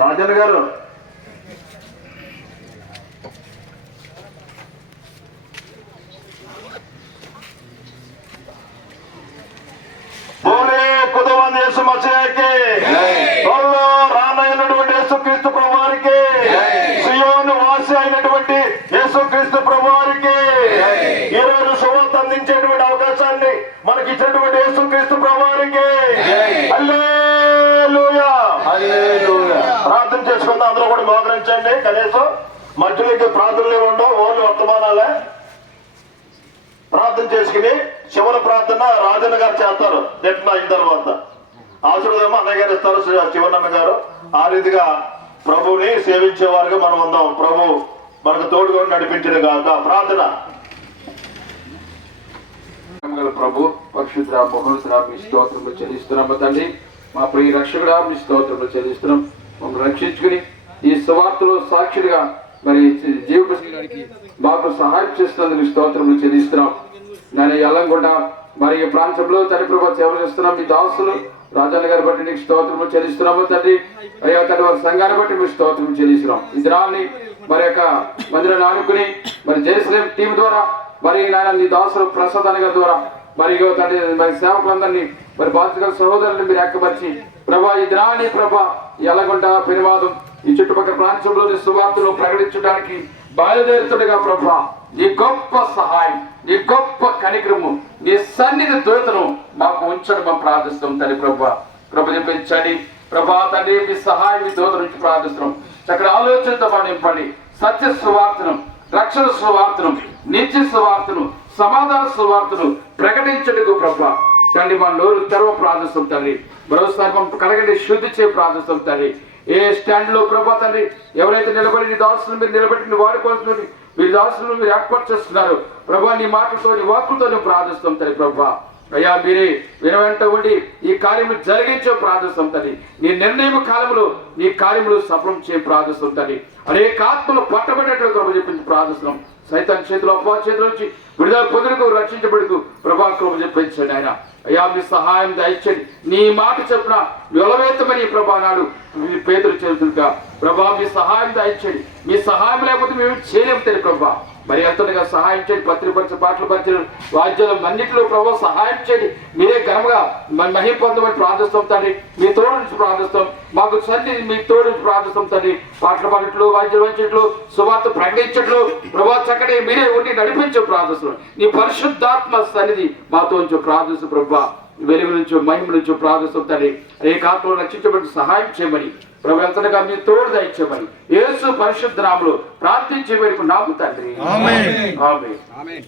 రాజన్ గారు రానైనటువంటి యేసుక్రీస్తు ప్రభువారికి, సియోను వాసి అయినటువంటి యేసుక్రీస్తు ప్రభువారికి ఈరోజు సువార్త అందించేటువంటి అవకాశాన్ని మనకి ఇచ్చినటువంటి యేసుక్రీస్తు ప్రభువారికి హల్లెలూయా. ప్రార్థన చేసుకుందాం, అందరూ కూడా మోకరించండి. కనీసం మధ్యలోకి ప్రార్థనలు ఉండవు, ఓన్లీ వర్తమానాలే. ప్రార్థన చేసుకుని చివరి ప్రార్థన రాజన్న గారు చేస్తారు. దర్శనం అయిన తర్వాత ఆశీర్వాదం అన్నయ్య గారు ఇస్తారు, శివనన్న గారు. ఆ రీతిగా ప్రభుని సేవించేవారుగా మనం ఉందాం. ప్రభు మనకు తోడుగా నడిపించిన కాక ప్రార్థన. ప్రభు పరిశుద్ధ మహోన్నతుడా మీ స్తోత్రములు చెల్లిస్తున్నాము తండ్రి. మా ప్రియ రక్షకుడా మీ స్తోత్రములు చెల్లిస్తున్నాం. మమ్మల్ని రక్షించుకుని ఈ సువార్తలో సాక్షులుగా మరి జీవించడానికి మాకు సహాయం చేస్తున్నందుకు స్తోత్రములు చెల్లిస్తున్నాం. నేను ఎల్లంగొండ మరి ఈ ప్రాంతంలో తండ్రి ప్రభు సేవ చేస్తున్నాం. మీ దాసులు రాజన్న గారి బట్టి నీకు స్తోత్రములు చెల్లిస్తున్నాము తండ్రి. అయ్యా తండ్రి వారి సంఘాన్ని బట్టి మీకు స్తోత్రములు చెల్లిస్తున్నాం. ఈ దినాన్ని మరి యొక్క మందిరాన్ని ఆనుకుని మరి జెరూసలేం టీం ద్వారా మరి నాయన నీ దాసులు ప్రసాద్ అన్న గారి ద్వారా మరి తండ్రి మరి సేవకులందరినీ మరి బాధ్యత సహోదరులను మీరు ఎక్కబరిచి ప్రభా ఈ దినాన్ని ప్రభా ఎల్లగొండ పెనువాదం ఈ చుట్టుపక్కల ప్రాంతంలోని సువార్తలు ప్రకటించడానికి బయలుదేరుతుండగా ప్రభా నీ గొప్ప సహాయం, నీ గొప్ప కనికరము, నీ సన్నిధి దూతను మాకు ఉంచడం మేము ప్రార్థిస్తాం తండ్రి. ప్రభా కృప చూపించండి ప్రభా తండ్రి. మీ సహాయం మీ దూత నుంచి ప్రార్థిస్తున్నాం. చక్కటి ఆలోచనతో నింపండి. సత్య సువార్తను, రక్షణ సువార్తను, నిత్య సువార్తను, సమాధాన సువార్తను ప్రకటించటకు ప్రభా తండ్రి మా నోరు తెరవ ప్రార్థిస్తాం తండ్రి. మరోసారి మమ్మల్ని కడగండి, శుద్ధి చేయ ప్రార్థిస్తాం తండ్రి. ఏ స్టాండ్ లో ప్రభా తండ్రి ఎవరైతే నిలబడి నీ దాసులను మీరు నిలబెట్టి వాడుకోవాల్సిన మీ దాసులను మీరు ఏర్పాటు చేస్తున్నారు ప్రభా. నీ మాటలతో నీ వాక్కులతో నువ్వు ప్రార్థిస్తాం తండ్రి. ప్రభా అయ్యా మీరే వినవెంట ఉండి ఈ కార్యములు జరిగించే ప్రార్థిస్తాం తండ్రి. నీ నిర్ణయం కాలంలో నీ కార్యములు సఫలం చేయ ప్రార్థిస్తాం తండ్రి. అనేక ఆత్మలు పట్టబడేట్లు కృప చెప్పించి ప్రార్థిస్తున్నాం. సైతాన్ చేతులు అపవాది చేతుల నుంచి విడుదల పొందుకు రక్షించబడుతూ ప్రభా కృప చెప్పించండి ఆయన. అయ్యా మీ సహాయం దయచండి. నీ మాట చెప్పిన నిలవేతమని ప్రభా నాడు పేతులు చేతులుగా ప్రభా మీ సహాయం దయచండి. మీ సహాయం లేకపోతే మేము చేయలేము తెలియ ప్రభా. మరి ఎంతగా సహాయం చేయండి. పత్రిపరిచే పాటలు పరిచయం వాద్యాలు అన్నింటిలో ప్రభావ సహాయం చేయండి. మీరే ఘనంగా మహిమ పొందమని ప్రార్థిస్తాం తండ్రి. మీ తోడు నుంచి ప్రార్థిస్తాం. మాకు సన్నిధి మీ తోడు నుంచి ప్రార్థిస్తాం తండ్రి. పాటలు పాడట్లు, వాద్యాలు వంచట్లు, సువార్త ప్రకటించట్లు ప్రభావ చక్కటి మీరే ఉండి నడిపించే ప్రార్థిస్తున్నాం. నీ పరిశుద్ధాత్మ సన్నిధి మాతో నుంచి ప్రార్థిస్తూ ప్రభా వెలుగు నుంచో మహిమ నుంచో ప్రార్థిస్తాం తండ్రి. అనేక ఆత్మలు రక్షించబడి సహాయం చేయమని ప్రభు ఎంతగా మీ తోడు దయచేయమని యేసు పరిశుద్ధ నామములో ప్రార్థించే వేడుకు నాకు తండ్రి. ఆమేన్.